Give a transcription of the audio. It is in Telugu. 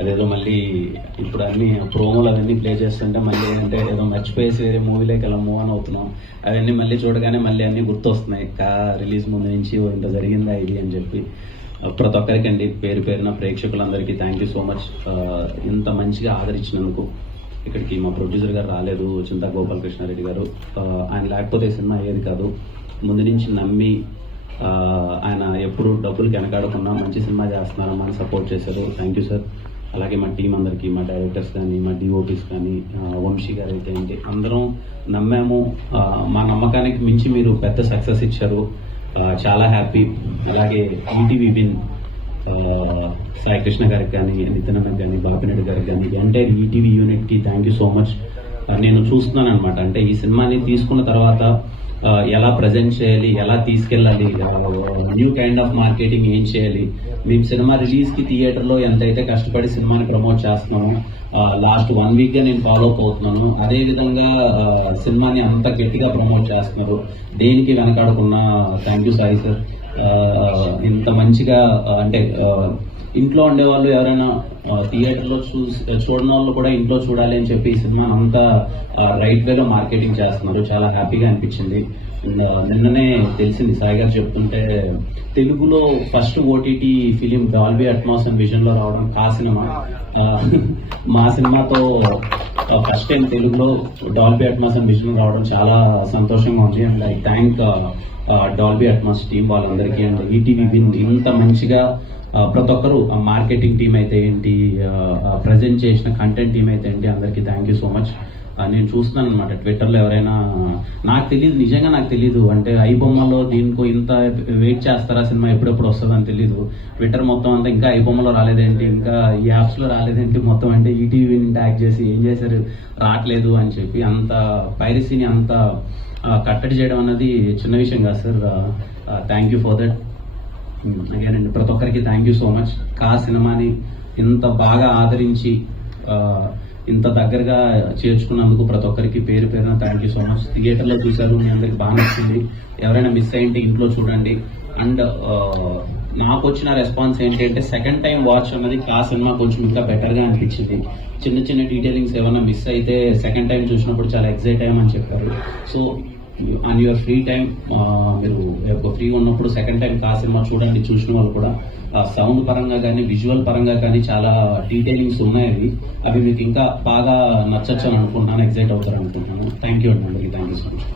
అదేదో మళ్ళీ ఇప్పుడు అన్ని ప్రోమోలు అవన్నీ ప్లే చేస్తుంటే మళ్ళీ ఏంటంటే ఏదో మర్చిపోయేసి వేరే మూవీలోకి అలా మూవ్ ఆన్ అవుతున్నాం. అవన్నీ మళ్ళీ చూడగానే మళ్ళీ అన్నీ గుర్తొస్తున్నాయి. రిలీజ్ ముందు నుంచి ఇంత జరిగిందా ఇది అని చెప్పి. ప్రతి ఒక్కరికి అండి పేరు పేరున ప్రేక్షకులందరికీ థ్యాంక్ యూ సో మచ్. ఇంత మంచిగా ఆదరించినందుకు. ఇక్కడికి మా ప్రొడ్యూసర్ గారు రాలేదు, చింతా గోపాలకృష్ణారెడ్డి గారు. ఆయన లేకపోతే సినిమా అయ్యేది కాదు. ముందు నుంచి నమ్మి ఆయన ఎప్పుడు డబ్బులు వెనకాడకుండా మంచి సినిమా చేస్తున్నారని మనం సపోర్ట్ చేశారు. Thank you sir. అలాగే మా టీం అందరికీ, మా డైరెక్టర్స్ కానీ, మా డిఓపీస్ కానీ, వంశీ గారు అయితే ఏంటి, అందరం నమ్మాము. మా నమ్మకానికి మించి మీరు పెద్ద సక్సెస్ ఇచ్చారు. చాలా హ్యాపీ. అలాగే ఈటీవీ విన్ సాయి కృష్ణ గారికి కానీ, నితిన్ అన్నకి కానీ, బాపిరెడ్డి గారికి కానీ, ఎంటైర్ ఈటీవీ యూనిట్కి థ్యాంక్ యూ సో మచ్. నేను చూస్తున్నాను అనమాట, అంటే ఈ సినిమాని తీసుకున్న తర్వాత ఎలా ప్రజెంట్ చేయాలి, ఎలా తీసుకెళ్ళాలి, న్యూ కైండ్ ఆఫ్ మార్కెటింగ్ ఏం చేయాలి. మేము సినిమా రిలీజ్కి థియేటర్లో ఎంతైతే కష్టపడి సినిమాని ప్రమోట్ చేస్తున్నామో లాస్ట్ 1 వీక్గా నేను ఫాలో అప్ అవుతున్నాను. అదేవిధంగా సినిమాని అంత గట్టిగా ప్రమోట్ చేస్తున్నారు. దేనికి వెనకాడకున్నా థ్యాంక్ యూ సాయి సార్. ఇంత మంచిగా అంటే ఇంట్లో ఉండేవాళ్ళు ఎవరైనా థియేటర్లో చూడని వాళ్ళు కూడా ఇంట్లో చూడాలి అని చెప్పి ఈ సినిమా అంతా రైట్ వేలో మార్కెటింగ్ చేస్తున్నారు. చాలా హ్యాపీగా అనిపించింది. నిన్ననే తెలిసింది సాయి గారు చెప్తుంటే, తెలుగులో first OTT film Dolby Atmos and విజన్లో రావడం కా సినిమా. మా సినిమాతో ఫస్ట్ టైం తెలుగులో డాల్బీ అట్మాస్ అండ్ విజన్ రావడం చాలా సంతోషంగా ఉంది. And I thank Dolby Atmos team వాళ్ళందరికీ. అండ్ ఈటీవీ విన్ ఇంత మంచిగా ప్రతి ఒక్కరు మార్కెటింగ్ టీం అయితే ఏంటి, ప్రజెంట్ చేసిన కంటెంట్ టీం అయితే ఏంటి, అందరికీ థ్యాంక్ యూ సో మచ్. నేను చూస్తున్నాను అనమాట ట్విట్టర్లో ఎవరైనా, నాకు తెలియదు, నిజంగా నాకు తెలీదు, అంటే ఐబొమ్మలో దీనికో ఇంత వెయిట్ చేస్తారా సినిమా ఎప్పుడెప్పుడు వస్తుందని తెలీదు. ట్విట్టర్ మొత్తం అంతా ఇంకా ఐబొమ్మలో రాలేదేంటి, ఇంకా ఈ యాప్స్లో రాలేదేంటి, మొత్తం అంటే ఈటీవీ ట్యాగ్ చేసి ఏం చేశారు రావట్లేదు అని చెప్పి అంత పైరసీని అంత కట్టడి చేయడం అన్నది చిన్న విషయం కాదు sir. Thank you for that. Again ప్రతి ఒక్కరికి థ్యాంక్ యూ సో మచ్. కా సినిమాని ఇంత బాగా ఆదరించి ఇంత దగ్గరగా చేర్చుకున్నందుకు ప్రతి ఒక్కరికి పేరు పేరున థ్యాంక్ యూ సో మచ్. థియేటర్లో చూశారు, మీ అందరికి బాగా నచ్చింది. ఎవరైనా మిస్ అయ్యింటే ఇంట్లో చూడండి. అండ్ నాకు వచ్చిన రెస్పాన్స్ ఏంటంటే, సెకండ్ టైం వాచ్ అన్నది కా సినిమా కొంచెం ఇంకా బెటర్గా అనిపించింది. చిన్న చిన్న డీటెయిలింగ్స్ ఏమైనా మిస్ అయితే సెకండ్ టైం చూసినప్పుడు చాలా ఎక్సైట్ అయ్యామని చెప్పారు. So on your free time, మీరు ఫ్రీగా ఉన్నప్పుడు సెకండ్ టైం కా సినిమా చూడండి. చూసిన వాళ్ళు కూడా సౌండ్ పరంగా కానీ, విజువల్ పరంగా కానీ చాలా డీటెయిలింగ్స్ ఉన్నాయి. అవి మీకు ఇంకా బాగా నచ్చచ్చు అని అనుకుంటున్నాను, ఎక్సైట్ అవుతారు అనుకుంటున్నాను. థ్యాంక్ యూ అండి, అందరికీ థ్యాంక్ యూ సో మచ్.